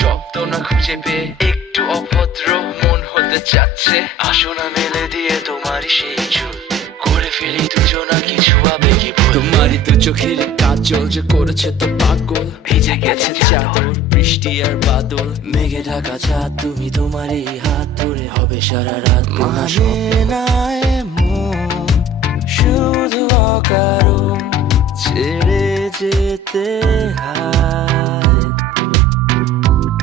শব্দ না খুঁজে পেয়ে একটু অভদ্র মন হতে চাচ্ছে। আসো না মেলে দিয়ে তোমারই সেই চুল, করে ফেলি দুজনা কিছু আবেগী ভুল। তোমারই দু চোখের কাজল যে করেছে তো পাগল, ভিজে গেছে চাদর বৃষ্টি আর বাদল। মেঘে ঢাকা চাঁদ তুমি তোমারই হাত ধরে হবে সারা রাত। মানে না এমন শুধু অকারণ ছেড়ে যেতে হয়।